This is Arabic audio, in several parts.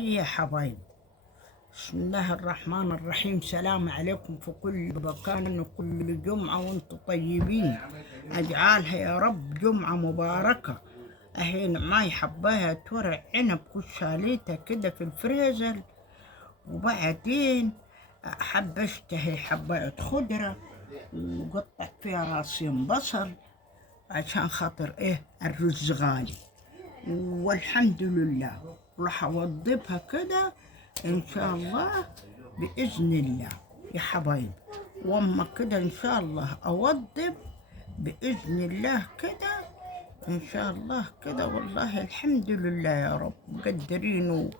يا حبايب، بسم الله الرحمن الرحيم. سلام عليكم في كل مكان وكل جمعة وانتم طيبين. اجعلها يا رب جمعة مباركة. اهين معي حباية ورق عنب كشاليتها كده في الفريزر، وبعدين حبشتها حباية خضرة وقطعت فيها راسين بصل عشان خاطر الرز غالي، والحمد لله راح اوظفها كده ان شاء الله باذن الله يا حبايبي. واما كده ان شاء الله اوظف باذن الله كده ان شاء الله كده. والله الحمد لله يا رب، مقدرين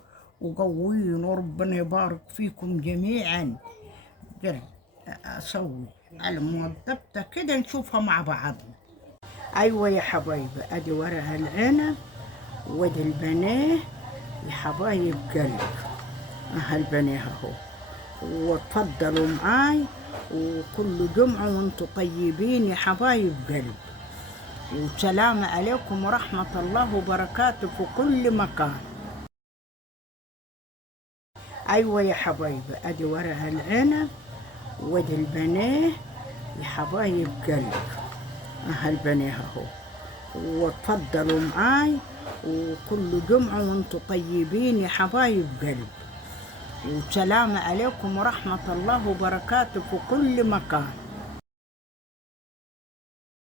وقويين، وربنا يبارك فيكم جميعا. جل اسوي على موظفته كده نشوفها مع بعضنا. ايوه يا حبايبي، ادي ورق العنب وادي البنيه يا حبايب قلب. البنيه اهو، وتفضلوا معاي وكل جمعة وانتم طيبين يا حبايب قلب، وسلام عليكم ورحمة الله وبركاته في كل مكان. ايوه يا حبايبي، ادي ورق العنب وادي البنيه يا حبايب قلب. البنيه اهو، وتفضلوا معاي وكل جمعة وانتم طيبين يا حبايب قلب، وسلام عليكم ورحمة الله وبركاته في كل مكان.